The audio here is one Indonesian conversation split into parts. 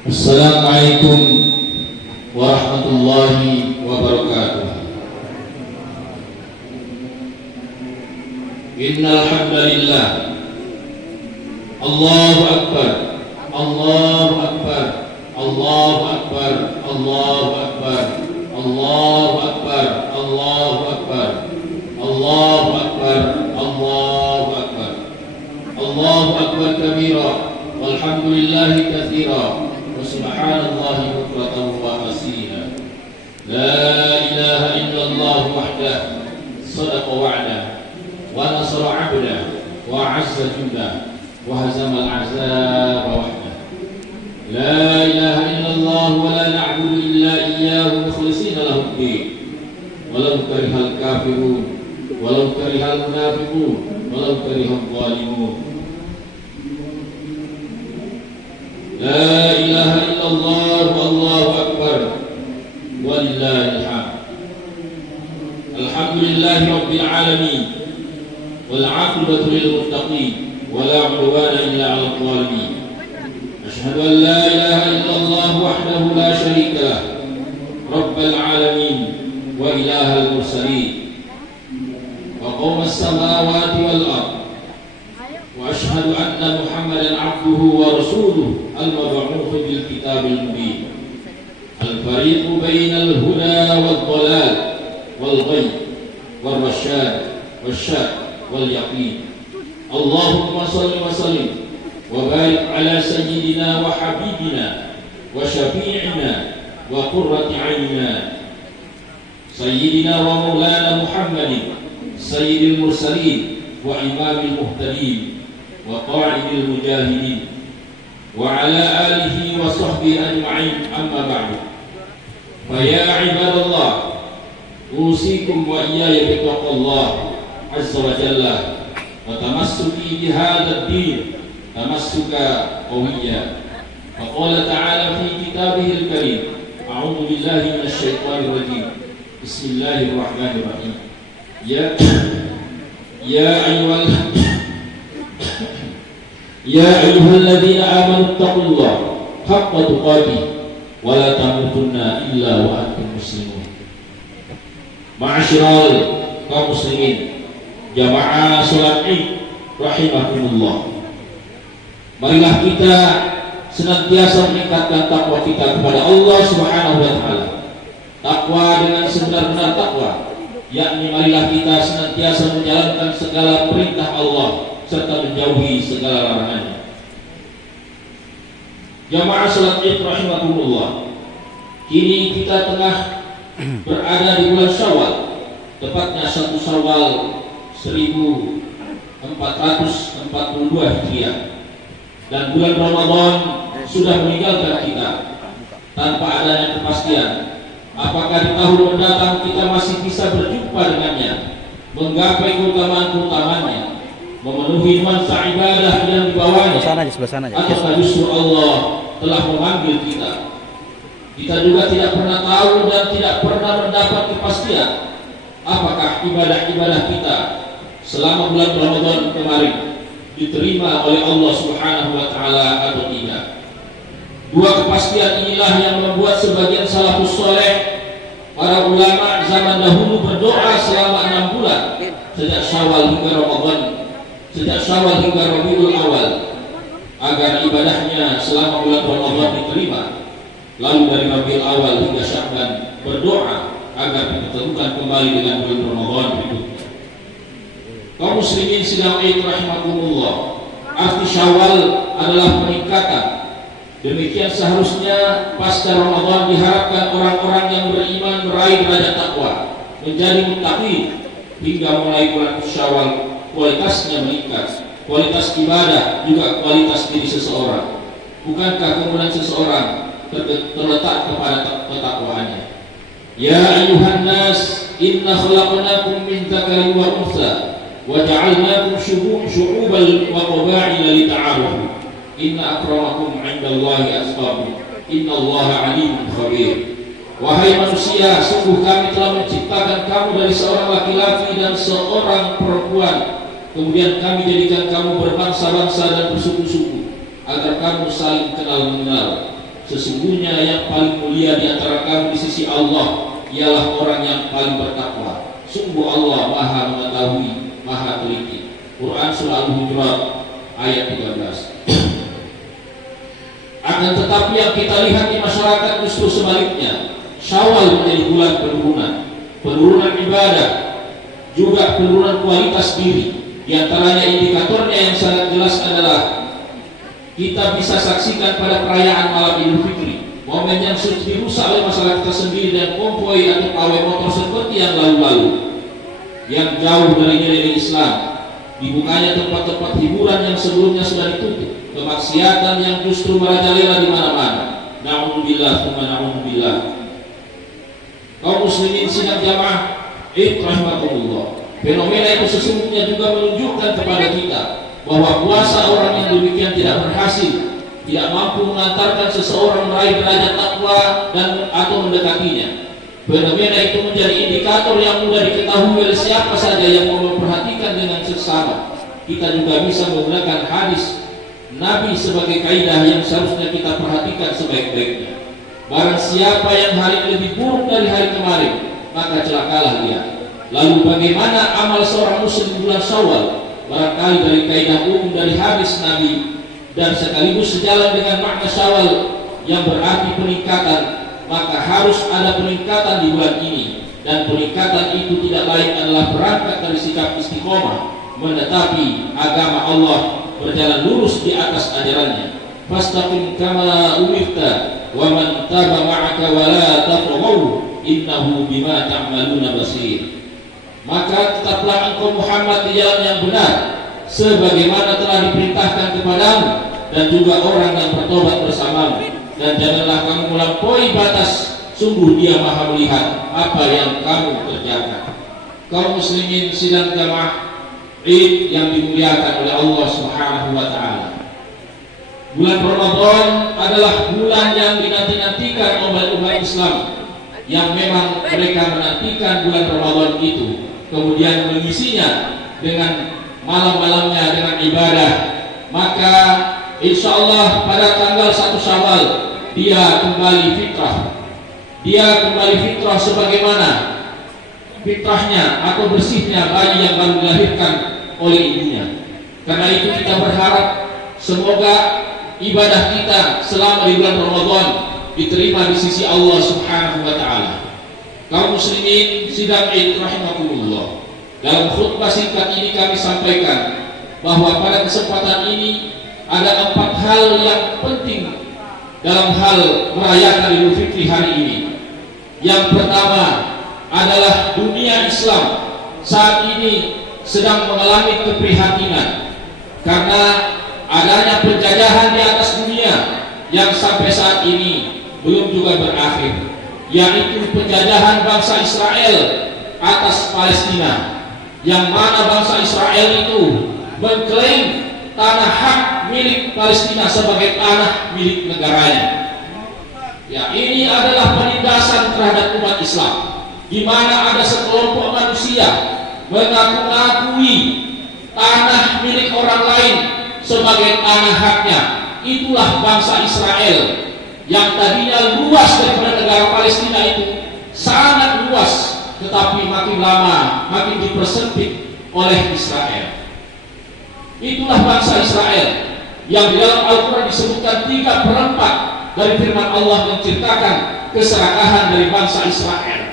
Assalamualaikum warahmatullahi wabarakatuh. Innal hamdalillah. Allahu akbar. Allahu akbar. Allahu akbar. Allahu akbar. Allahu akbar. Allahu akbar. Allahu akbar. Allahu akbar. Allahu akbar kabira. Walhamdulillahi katsira. Subhanallahi bukratan wa asila. La ilaha illallah wahdah sadaqa wa'dah wa nasara 'abdah wa 'azza jundah wa hazama al-'ahzaba wahdah. La ilaha illallah wa la na'budu illa iyyahu mukhlishina lahu ad-din walau karihal kafirun walau karihal munafiqun walau karihal zalimun. La ilaha illallah wallahu akbar walillahil hamd. Alhamdulillahi rabbil alamin wal 'aqibatu lil muttaqin wa la 'udwana illa 'alal zalimin. Asyhadu an la ilaha illallah wahdahu la syarika lah rabbal alamin wa ilahal mursalin wa qawas samawati wal ardh. وأشهد أن محمدا عبده ورسوله المبعوث بالكتاب المبين الفريق بين الهدى والضلال والغي والرشاد والشك واليقين. اللهم صل وسلم وبارك على سيدنا وحبيبنا وشفيعنا وقرة عيننا سيدنا ومولانا محمد سيد المرسلين وإمام المهتدين وقائد المجاهدين وعلى آله وصحبه أجمعين. أما بعد فيا عباد الله أوصيكم وإياي بتقوى الله عز وجل وتمسكي بهذا الدين تمسكا قويا. فقال تعالى في كتابه الكريم أعوذ بالله من الشيطان الرجيم بسم الله الرحمن الرحيم. يا أيها الذين آمنوا اتقوا الله حق تقاته ولا تموتن إلا وأنتم مسلمون. Ma'asyiral kaum muslimin jamaah salat Id rahimakumullah. Marilah kita senantiasa meningkatkan takwa kita kepada Allah Subhanahu wa taala. Takwa dengan sebenar-benar takwa, yakni marilah kita senantiasa menjalankan segala perintah Allah serta menjauhi segala larangannya. Jamaah salat Id rahimakumullah, kini kita tengah berada di bulan Syawal, tepatnya 1 Syawal 1442 Hijriah, dan bulan Ramadan sudah meninggalkan kita tanpa adanya kepastian apakah di tahun mendatang kita masih bisa berjumpa dengannya, menggapai keutamaan-keutamaannya, memenuhi nuansa ibadah yang dibawanya, atau justru Allah telah memanggil kita. Kita juga tidak pernah tahu dan tidak pernah mendapat kepastian apakah ibadah-ibadah kita selama bulan Ramadan kemarin diterima oleh Allah Subhanahu wa taala atau tidak. Dua kepastian inilah yang membuat sebagian salafus saleh, para ulama zaman dahulu, berdoa selama 6 bulan sejak Syawal hingga Ramadan, sejak Syawal hingga Rabiul Awal, agar ibadahnya selama bulan Ramadan diterima. Lalu dari Rabiul Awal hingga Sya'ban berdoa agar dipertemukan kembali dengan bulan Ramadan berikutnya. Kaum muslimin sidang Id rahimakumullah, arti Syawal adalah peningkatan. Demikian seharusnya pasca Ramadan diharapkan orang-orang yang beriman meraih derajat takwa, menjadi muttaqin, hingga mulai bulan Syawal kualitasnya meningkat, kualitas ibadah juga kualitas diri seseorang. Bukankah kemudian seseorang terletak kepada ketakwaannya? Ya ayyuhan nas, inna khalaqnakum min dzakarin wa untha wa ja'alnakum syu'uban wa qaba'ila lita'arafu. Inna akramakum 'indallahi atqakum. Innallaha 'alimun khabir. Wahai manusia, sungguh kami telah menciptakan kamu dari seorang laki-laki dan seorang perempuan. Kemudian kami jadikan kamu berbangsa-bangsa dan bersuku-suku, agar kamu saling kenal mengenal. sesungguhnya yang paling mulia di antara kamu di sisi Allah ialah orang yang paling bertakwa. Sungguh Allah Maha mengetahui, Maha teliti. Quran surah Al-Hujurat ayat 13. Akan tetapi yang kita lihat di masyarakat justru sebaliknya. Syawal menjadi bulan penurunan ibadah, juga penurunan kualitas diri. Di antaranya indikatornya yang sangat jelas adalah kita bisa saksikan pada perayaan malam Idul Fitri, momen yang sudah dirusak oleh masyarakat tersendiri dan konvoi atau pawai motor seperti yang lalu-lalu, yang jauh dari nilai Islam. Dibukanya tempat-tempat hiburan yang sebelumnya sudah ditutup, kemaksiatan yang justru merajalela di mana-mana. Na'udzubillah, tsumma na'udzubillah. Kaum muslimin sidang jamaah rahimakumullah. Fenomena itu sesungguhnya juga menunjukkan kepada kita bahwa puasa orang yang demikian tidak berhasil, tidak mampu mengantarkan seseorang meraih derajat takwa dan atau mendekatinya. Fenomena itu menjadi indikator yang mudah diketahui oleh siapa saja yang mau memperhatikan dengan seksama. Kita juga bisa menggunakan hadis Nabi sebagai kaidah yang seharusnya kita perhatikan sebaik-baiknya. Barang siapa yang hari lebih buruk dari hari kemarin, maka celakalah dia. Lalu bagaimana amal seorang muslim di bulan Syawal? Barangkali dari kaidah umum dari hadis Nabi dan sekaligus sejalan dengan makna Syawal yang berarti peningkatan, maka harus ada peningkatan di bulan ini, dan peningkatan itu tidak lain adalah berangkat dari sikap istiqomah menetapi agama Allah, berjalan lurus di atas ajarannya. Fastaqim kama umirta wa man taba ma'aka wa la taqaw innahu bima ta'maluna basir. Maka tetaplah engkau Muhammad di jalan yang benar sebagaimana telah diperintahkan kepadamu dan juga orang yang bertobat bersamamu, dan janganlah kamu melampaui batas, sungguh dia maha melihat apa yang kamu kerjakan. Kaum muslimin sidang jamaah Id yang dimuliakan oleh Allah Subhanahu wa taala. Bulan Ramadan adalah bulan yang dinanti-nantikan oleh umat Islam, yang memang mereka menantikan bulan Ramadan itu, kemudian mengisinya dengan malam-malamnya dengan ibadah. Maka insya Allah pada tanggal 1 Syawal dia kembali fitrah. Dia kembali fitrah sebagaimana fitrahnya atau bersihnya bayi yang baru dilahirkan oleh ibunya. Karena itu kita berharap semoga ibadah kita selama di bulan Ramadan diterima di sisi Allah Subhanahu wa taala. Kaum muslimin sidang Id rahimakumullah. Dalam khutbah singkat ini kami sampaikan bahwa pada kesempatan ini ada 4 hal yang penting dalam hal merayakan Idul Fitri hari ini. Yang pertama adalah dunia Islam saat ini sedang mengalami keprihatinan karena adanya penjajahan di atas dunia yang sampai saat ini belum juga berakhir, yaitu penjajahan bangsa Israel atas Palestina, yang mana bangsa Israel itu mengklaim tanah hak milik Palestina sebagai tanah milik negaranya. Ya, ini adalah penindasan terhadap umat Islam, di mana ada sekelompok manusia mengaku-ngakui tanah milik orang lain sebagai tanah haknya. Itulah bangsa Israel yang tadinya luas daripada negara Palestina itu sangat luas, tetapi makin lama makin dipersempit oleh Israel. Itulah bangsa Israel yang di dalam Al-Quran disebutkan 3/4 dari firman Allah menceritakan keserakahan dari bangsa Israel.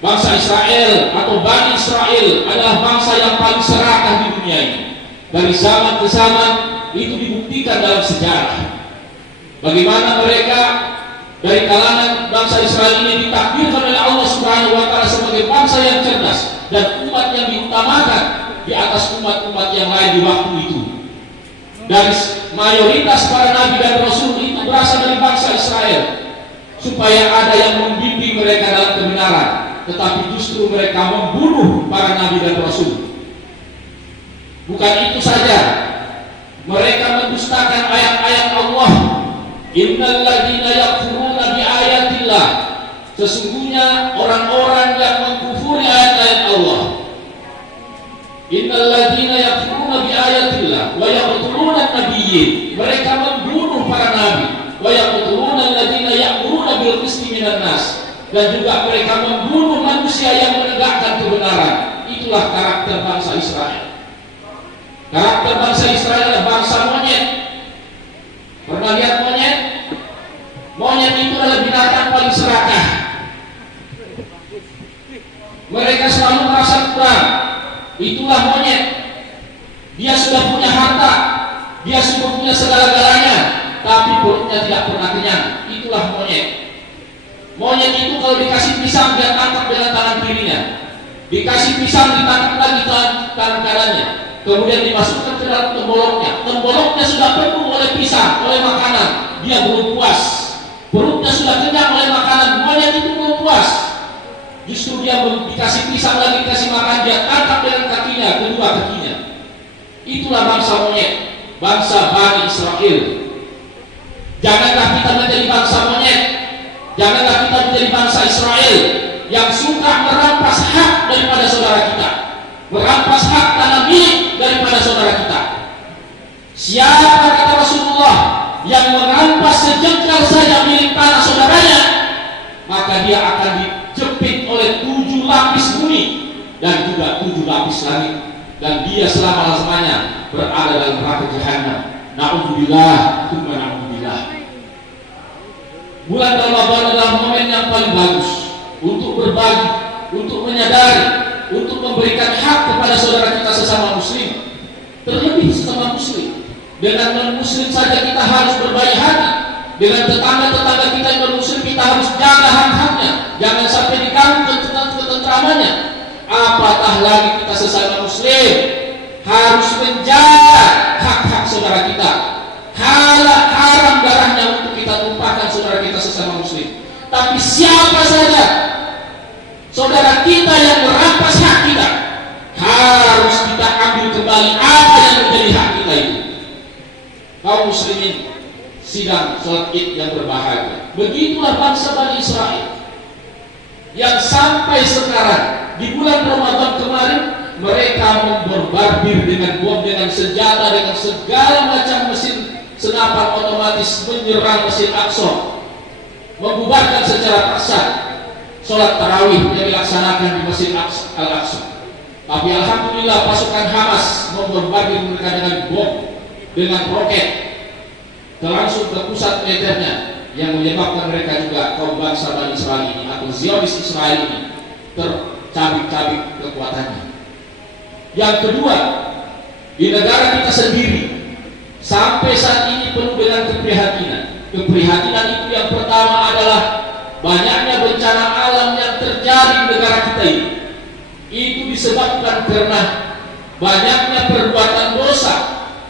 Bangsa Israel atau Bani Israel adalah bangsa yang paling serakah di dunia ini. Dari zaman ke zaman itu dibuktikan dalam sejarah. Bagaimana mereka dari kalangan bangsa Israel ini ditakdirkan oleh Allah Subhanahu wa taala sebagai bangsa yang cerdas dan umat yang diutamakan di atas umat-umat yang lain di waktu itu. Dari mayoritas para nabi dan rasul itu berasal dari bangsa Israel, supaya ada yang membimbing mereka dalam kebenaran, tetapi justru mereka membunuh para nabi dan rasul. Bukan itu saja, mereka mendustakan ayat-ayat Allah. Innal ladzina yakfuruna bi ayatillah, sesungguhnya orang-orang yang mengkufuri ayat-ayat Allah. Innal ladzina yakfuruna bi ayatillah wa yaqtuluna an-nabiyyin, mereka membunuh para nabi, wa yaqtuluna alladziina minan nas, dan juga mereka membunuh manusia yang menegakkan kebenaran. Itulah karakter bangsa Israel. Karakter bangsa Israel adalah bangsa monyet. Pernah lihat monyet? Monyet itu adalah binatang paling serakah. Mereka selalu merasa kurang. Itulah monyet. Dia sudah punya harta, dia sudah punya segala-galanya, tapi perutnya tidak pernah kenyang. Itulah monyet. Monyet itu kalau dikasih pisang dia tangkap dengan tangan kirinya, dikasih pisang ditangkap lagi tangan kanannya, kemudian dimasukkan ke dalam temboloknya. Temboloknya sudah penuh oleh pisang, oleh makanan, dia belum puas. Perutnya sudah kenyang oleh makanan, monyet itu belum puas. Justru dia dikasih pisang lagi, dikasih makan, dia tangkap dengan kakinya, kedua kakinya. Itulah bangsa monyet, bangsa Bani Israel. Janganlah kita menjadi bangsa monyet. Janganlah kita menjadi bangsa Israel yang suka merampas hak daripada saudara kita, merampas hak tanah milik daripada saudara kita. Siapa, kata Rasulullah, yang merampas sejengkal saja milik tanah saudaranya, maka dia akan dijepit oleh 7 lapis bumi dan juga 7 lapis langit, dan dia selama-lamanya berada dalam neraka jahanam. Na'udzubillah, tsumma na'udzubillah. Bulan Ramadan adalah momen yang paling bagus untuk berbagi, untuk menyadari, untuk memberikan hak kepada saudara kita sesama muslim, terlebih sesama muslim. Dengan non-muslim saja kita harus berbaik hati. Dengan tetangga-tetangga kita yang non-muslim kita harus jaga hak-haknya, jangan sampai diganggu ketentramannya. Apatah lagi kita sesama muslim harus menjaga hak-hak saudara kita. Haram darahnya untuk kita tumpahkan saudara kita sesama muslim. Tapi siapa saja saudara kita yang merampas hak kita, harus kita ambil kembali apa yang menjadi hak kita itu. Kaum muslimin sidang sholat id yang berbahagia, begitulah bangsa Bani Israel yang sampai sekarang di bulan Ramadan kemarin mereka membombardir dengan bom, dengan senjata, dengan segala macam mesin senapan otomatis menyerang Masjid Aqsa, membubarkan secara paksa sholat tarawih yang dilaksanakan di Masjid Al-Aqsa. Tapi alhamdulillah pasukan Hamas membombardir mereka dengan bom, dengan roket, langsung ke pusat militernya, yang menyebabkan mereka juga kaum bangsa Bani Israel ini atau Zionis Israel ini tercabik-cabik kekuatannya. Yang kedua, di negara kita sendiri sampai saat ini penuh dengan keprihatinan. Keprihatinan itu yang pertama adalah banyaknya bencana alam yang terjadi di negara kita ini. Itu disebabkan karena banyaknya perbuatan dosa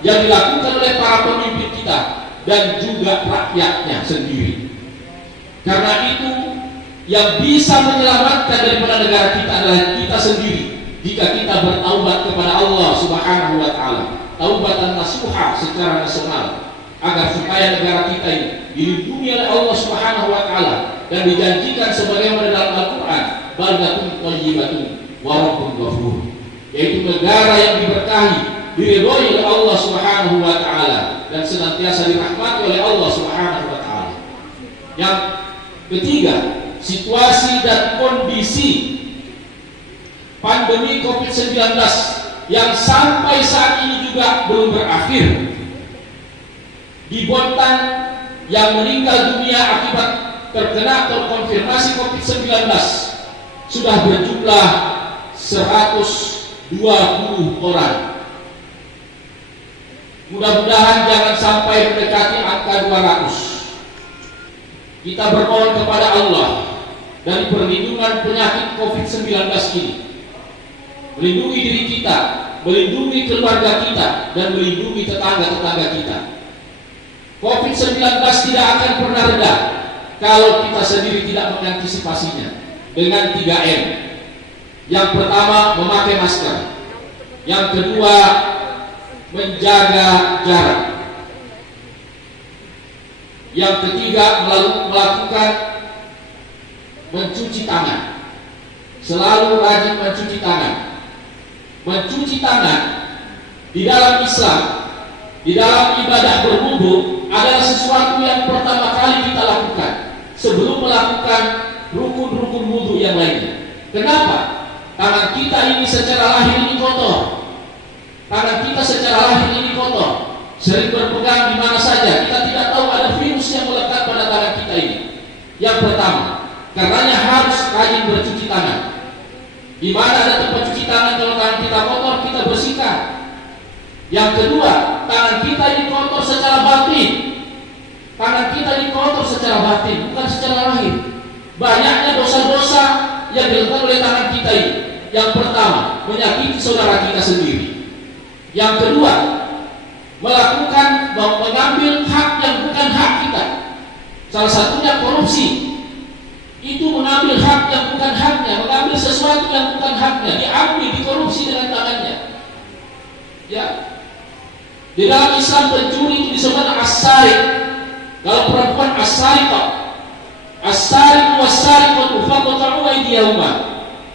yang dilakukan oleh para pemimpin kita dan juga rakyatnya sendiri. Karena itu yang bisa menyelamatkan daripada negara kita adalah kita sendiri, jika kita bertaubat kepada Allah Subhanahu wa taala, taubatan nasuha secara nasional, agar supaya negara kita ini dilindungi oleh Allah Subhanahu wa taala dan dijanjikan sebagaimana dalam Al-Qur'an, baldatun thayyibatun wa rabbun ghafur, yaitu negara yang diberkahi, diridhoi oleh Allah Subhanahu wa taala dan senantiasa dirahmati oleh Allah Subhanahu wa taala. Yang ketiga, situasi dan kondisi pandemi COVID-19 yang sampai saat ini juga belum berakhir. Di Bontang yang meninggal dunia akibat terkena terkonfirmasi COVID-19 sudah berjumlah 120 orang. Mudah-mudahan jangan sampai mendekati angka 200. Kita bermohon kepada Allah dari perlindungan penyakit COVID-19 ini, melindungi diri kita, melindungi keluarga kita, dan melindungi tetangga-tetangga kita. COVID-19 tidak akan pernah reda kalau kita sendiri tidak mengantisipasinya dengan 3M. Yang pertama, memakai masker. Yang kedua, menjaga jarak. Yang ketiga, melakukan mencuci tangan. Selalu rajin mencuci tangan. Mencuci tangan di dalam Islam, di dalam ibadah berwudu adalah sesuatu yang pertama kali kita lakukan sebelum melakukan melakukan rukun-rukun wudu yang lainnya. Kenapa? Tangan kita ini secara lahir ini kotor. Tangan kita secara lahir ini kotor. Sering berpegang di mana saja. Kita tidak tahu ada virus yang melekat pada tangan kita ini. Yang pertama, karenanya harus rajin bercuci tangan. Di mana ada tempat cuci tangan, kalau tangan kita kotor, kita bersihkan. Yang kedua, tangan kita ini kotor secara batin. Tangan kita ini kotor secara batin, bukan secara lahir. Banyaknya dosa-dosa yang dilakukan oleh tangan kita ini. Yang pertama, menyakiti saudara kita sendiri. Yang kedua, mengambil hak yang bukan hak kita. Salah satunya korupsi. Itu mengambil hak yang bukan haknya, mengambil sesuatu yang bukan haknya, diambil, dikorupsi dengan tangannya. Ya. Di dalam Islam pencuri itu disebut as-sariq. Kalau perempuan as-sariqah. As-sariq was-sariqatu faqta'u aydiyahuma.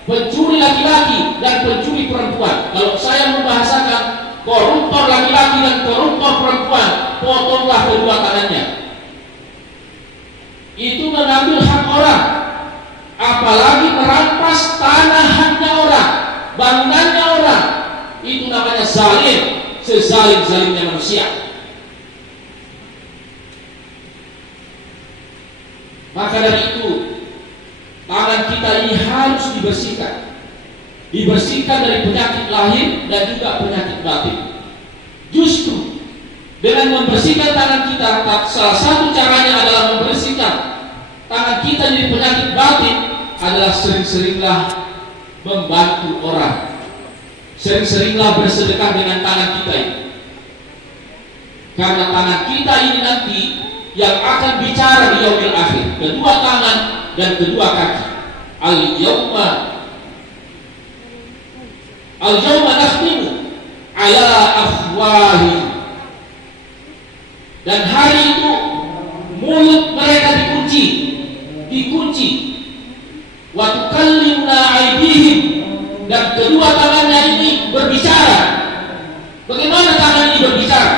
Pencuri laki-laki dan pencuri perempuan. Kalau saya membahasakan koruptor laki-laki dan koruptor perempuan, potonglah kedua tangannya. Itu mengambil hak orang, apalagi merampas tanah haknya orang, bangunannya orang. Itu namanya zalim, sezalim-zalimnya manusia. Maka dari itu, tangan kita ini harus dibersihkan. Dibersihkan dari penyakit lahir dan juga penyakit batin. Justru dengan membersihkan tangan kita, salah satu caranya adalah membersihkan tangan kita dari penyakit batin adalah sering-seringlah membantu orang. Sering-seringlah bersedekah dengan tangan kita ini. Karena tangan kita ini nanti yang akan bicara di yaumil akhir. Kedua tangan dan kedua kaki. Al-yawma nakhtimu ala afwahi. Dan hari itu mulut mereka dikunci. Wa tukallimuna aydihim, dan kedua tangannya ini berbicara. Bagaimana tangan ini berbicara?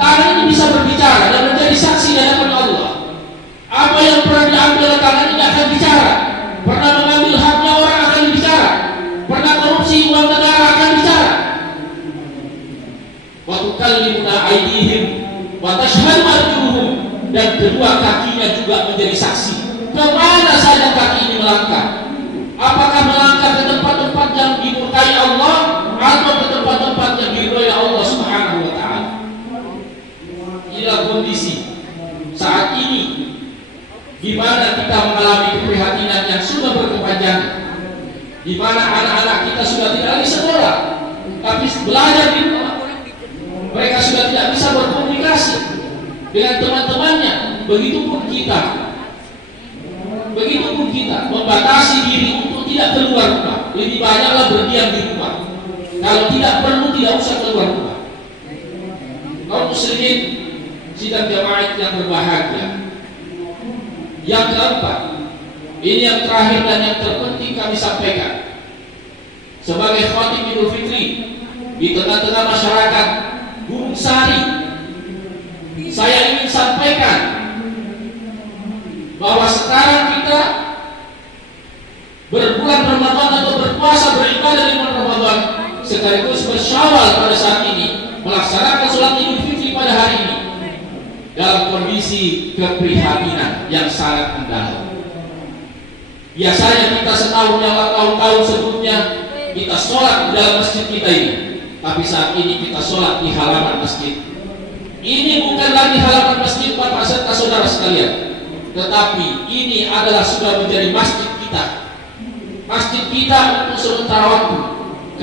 Tangan ini bisa berbicara dan menjadi saksi di hadapan Allah. Apa yang pernah diambil oleh tangan ini akan bicara. Pernah mengambil haknya orang akan bicara. Pernah korupsi uang negara akan bicara. Wa tukallimuna aydihim wa tashhadu arjuluhum, dan kedua kakinya juga menjadi saksi. Kemana saja kaki ini melangkah? Apakah melangkah ke tempat-tempat yang dimurkai Allah atau ke tempat-tempat yang diridhoi Allah Subhanahu wa taala? Inilah kondisi saat ini di mana kita mengalami keprihatinan yang sudah berkepanjangan, di mana anak-anak kita sudah tidak lagi sekolah tapi belajar di rumah. Mereka sudah tidak bisa berkomunikasi dengan teman-temannya. Begitupun kita membatasi diri untuk tidak keluar rumah. Lebih banyaklah berdiam di rumah. Kalau tidak perlu, tidak usah keluar rumah. Kaum muslimin sidang jamaah yang berbahagia. Yang keempat, ini yang terakhir dan yang terpenting kami sampaikan. Sebagai khatib Idul Fitri di tengah-tengah masyarakat Gunung Sari, saya ingin sampaikan bahwa sekarang kita berbulan Ramadan atau berpuasa beribadah di bulan Ramadan sekaligus bersyawal pada saat ini, melaksanakan sholat Idul Fitri pada hari ini dalam kondisi keprihatinan yang sangat mendalam. Biasanya kita setahun yang tahun-tahun sebelumnya kita sholat di dalam masjid kita ini, tapi saat ini kita sholat di halaman masjid. Ini bukan lagi halaman masjid Bapak serta saudara sekalian, tetapi ini adalah sudah menjadi masjid kita. Masjid kita untuk sementara waktu,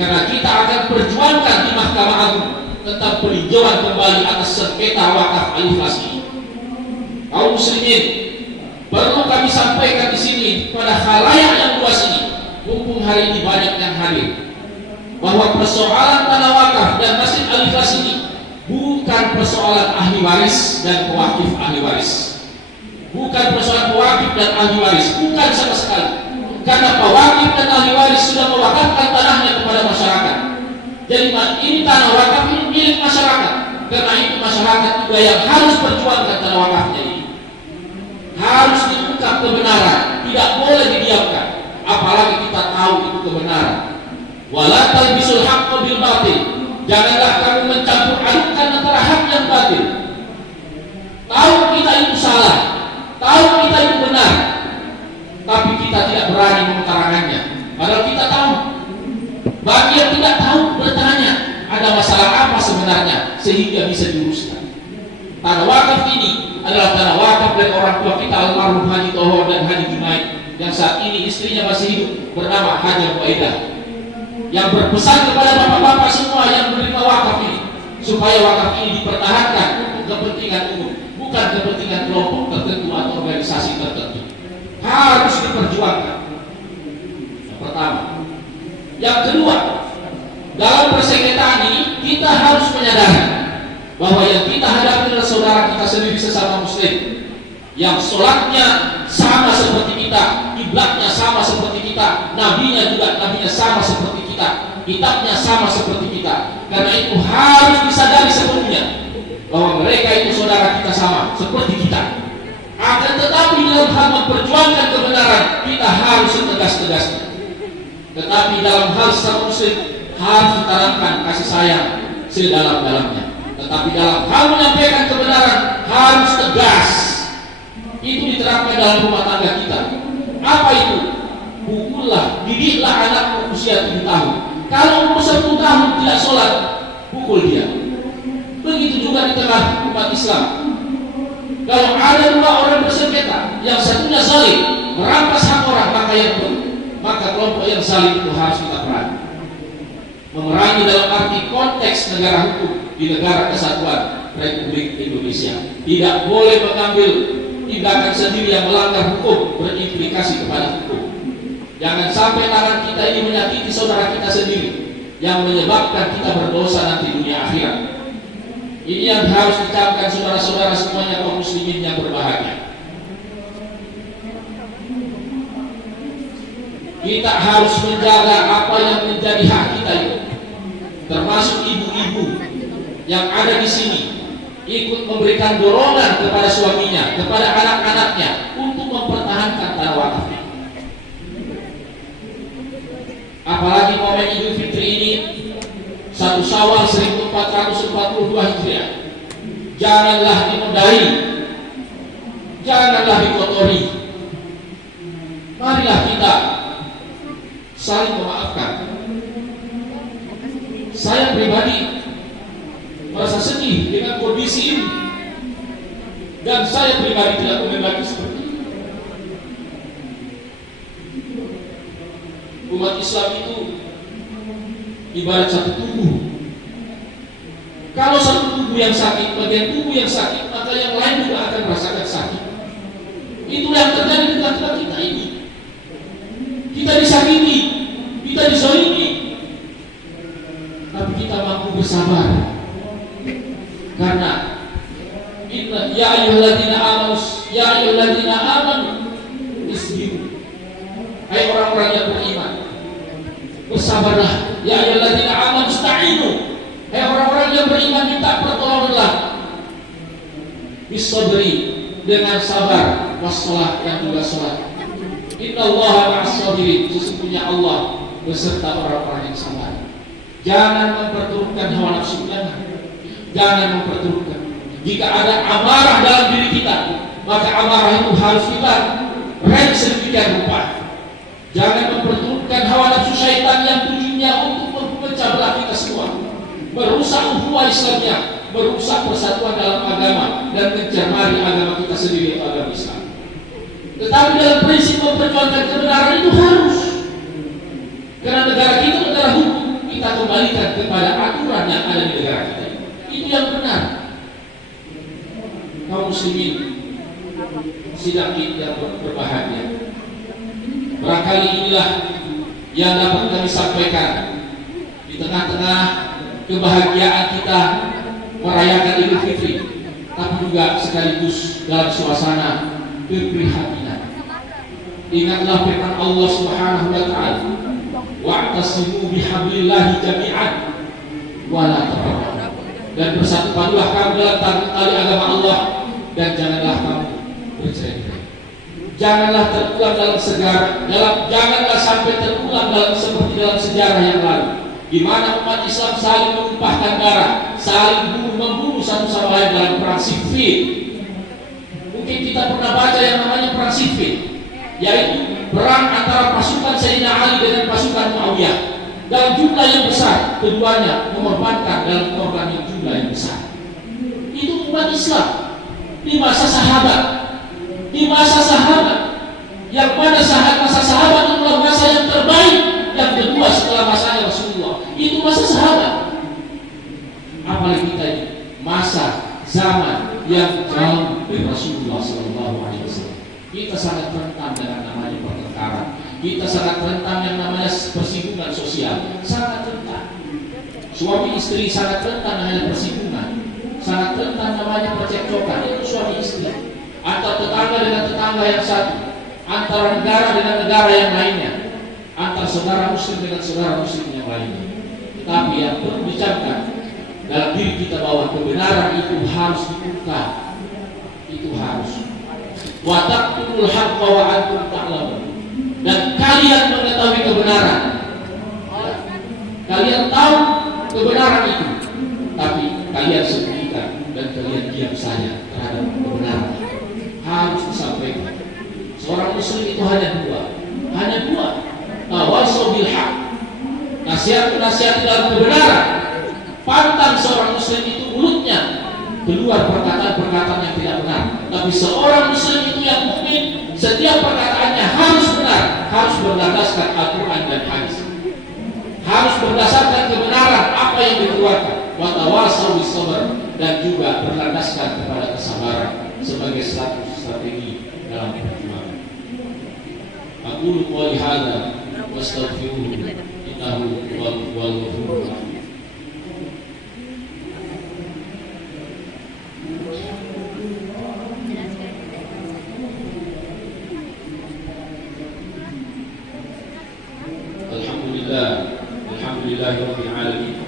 karena kita akan perjuangkan di Mahkamah Agung tentang peninjauan kembali atas sengketa wakaf Al-Ikhlas ini. Kaum muslimin, perlu kami sampaikan di sini pada khalayak yang luas ini, mumpung hari ini banyak yang hadir, bahwa persoalan tanah wakaf dan Masjid Al-Ikhlas ini bukan persoalan ahli waris dan pewakif ahli waris. Bukan persoalan pewakif dan ahli waris, bukan sama sekali. Karena pewakif dan ahli waris sudah mewakafkan tanahnya kepada masyarakat. Jadi ini tanah wakaf ini milik masyarakat. Karena itu masyarakat juga yang harus perjuangkan tanah wakafnya ini. Harus diungkap kebenaran. Wala talbisul haqqa bil batil. Janganlah kamu mencampur adukan antara hak dan batil. Tahu kita itu salah, tahu kita itu benar, tapi kita tidak berani mengutarakannya. Padahal kita tahu. Bagi yang tidak tahu bertanya, ada masalah apa sebenarnya sehingga bisa diuruskan. Tanah wakaf ini adalah tanah wakaf dari orang tua kita almarhum Haji Tohor dan Haji Junaid, yang saat ini istrinya masih hidup, bernama Haja Muaidah, yang berpesan kepada bapak-bapak semua yang menerima wakaf ini supaya wakaf ini dipertahankan untuk kepentingan umum, bukan kepentingan kelompok tertentu atau organisasi tertentu. Harus diperjuangkan. Yang pertama. Yang kedua, dalam persengketaan ini kita harus menyadari bahwa yang kita hadapi adalah saudara kita sendiri sesama muslim, yang sholatnya sama seperti kita, kiblatnya sama seperti kita, nabinya sama seperti kita, kitabnya sama seperti kita. Karena itu harus disadari sepenuhnya bahwa mereka itu saudara kita sama seperti kita. Akan tetapi dalam hal memperjuangkan kebenaran kita harus setegas-tegasnya. Tetapi dalam hal sesama muslim harus ditanamkan kasih sayang sedalam-dalamnya. Tetapi dalam hal menyampaikan kebenaran harus tegas. Itu diterapkan dalam rumah tangga kita. Apa itu? Pukullah, didiklah anak usia 7 tahun. Kalau umur 10 tahun tidak sholat, pukul dia. Begitu juga di tengah umat Islam. Kalau ada 2 orang bersengketa, yang satunya zalim, merampas hak orang, maka kelompok yang zalim itu harus kita perangi. Memerangi dalam arti konteks negara hukum di negara kesatuan Republik Indonesia. Tidak boleh mengambil tindakan sendiri yang melanggar hukum, berimplikasi kepada hukum. Jangan sampai tangan kita ini menyakiti saudara kita sendiri, yang menyebabkan kita berdosa nanti dunia akhirat. Ini yang harus dicamkan saudara-saudara semuanya kaum muslimin yang berbahagia. Kita harus menjaga apa yang menjadi hak kita itu, termasuk ibu-ibu yang ada di sini ikut memberikan dorongan kepada suaminya, kepada anak-anaknya untuk mempertahankan tanah wakaf. Apalagi momen Idul Fitri ini 1 Syawal 1442 Hijriah. Janganlah dinodai, janganlah dikotori. Marilah kita saling memaafkan. Saya pribadi merasa sedih dengan kondisi ini, dan saya pribadi tidak mengendaki seperti itu. Umat Islam itu ibarat satu tubuh. Kalau satu tubuh yang sakit, bagian tubuh yang sakit, maka yang lain juga akan merasakan sakit. Itu yang terjadi di tengah-tengah kita ini. Kita disakiti, kita dizalimi, tapi kita mampu bersabar. Karena ya ayyuhalladzina amanu isbiru. Hai orang-orang yang beriman, bersabarlah. Ya ayyuhalladzina amanu ista'inu. Hai orang-orang yang beriman, minta pertolonganlah. Bisabri, dengan sabar, wassalah, yang juga salat. Innallaha ma'as-sabirin. Sesungguhnya Allah beserta orang-orang yang sabar. Jangan memperturutkan hawa nafsu, jangan memperturutkan. Jika ada amarah dalam diri kita, maka amarah itu harus kita rem sedemikian rupa. Jangan memperturutkan hawa nafsu syaitan yang tujuannya untuk memecah belah kita semua, merusak ukhuwah Islamnya, merusak persatuan dalam agama, dan mencemari agama kita sendiri, agama Islam. Tetapi dalam prinsip memperjuangkan kebenaran itu harus, karena negara kita negara hukum, kita kembalikan kepada aturan yang ada di negara kita. Itu yang benar. Kaum muslimin sidang Id yang berbahagia, barangkali inilah yang dapat kami sampaikan di tengah-tengah kebahagiaan kita merayakan Idul Fitri, tapi juga sekaligus dalam suasana keprihatinan. Ingatlah firman Allah Subhanahu wa taala, wa'tasimu bihablillahi jami'an wa la tafarraqu. Dan bersatu padulah kamu dalam tali agama Allah, dan janganlah kamu bercerai-berai. janganlah terulang dalam sejarah, janganlah sampai terulang seperti dalam sejarah yang lalu, di mana umat Islam saling menumpahkan darah, saling membunuh satu sama lain dalam perang Siffin. Mungkin kita pernah baca yang namanya perang Siffin, yaitu perang antara pasukan Sayyidina Ali dengan pasukan Muawiyah. Dalam jumlah yang besar, keduanya mengorbankan dalam korban yang jumlah yang besar. Itu umat Islam di masa sahabat, yang mana masa sahabat adalah masa yang terbaik, yang kedua setelah masanya Rasulullah, itu masa sahabat. Apalagi kita ini masa zaman yang jauh dari Rasulullah SAW. Kita sangat rentan dengan namanya pertengkaran, kita sangat rentan yang namanya persinggungan sosial, sangat rentan. Suami istri sangat rentan namanya persinggungan, sangat rentan namanya percekcokan. Itu suami istri, antara tetangga dengan tetangga yang satu, antara negara dengan negara yang lainnya, antara saudara muslim dengan saudara muslim yang lainnya. Tetapi yang perlu dicamkan dalam diri kita bahwa kebenaran itu harus diungkap, itu harus. Wa taqulul haqqa wa antum ta'lamun. Dan kalian mengetahui kebenaran, kalian tahu kebenaran itu, tapi kalian sembunyikan dan kalian diam saja terhadap kebenaran. Harus disampaikan. Seorang muslim itu hanya dua. Tawassaw bil haq, nasihat dalam kebenaran. Pantang seorang muslim itu mulutnya keluar perkataan-perkataan yang tidak benar. Tapi seorang muslim itu yang mukmin, setiap perkataannya harus benar, harus berdasarkan Al-Quran dan hadis, harus berdasarkan kebenaran apa yang dikeluarkan. Wa tawassaw bis sabr, dan juga berlandaskan kepada kesabaran sebagai satu strategi dalam perjuangan. Aqulu qouli hadza wa astaghfiruhu innahu huwal ghafurur rahim. Alhamdulillahirabbil alamin.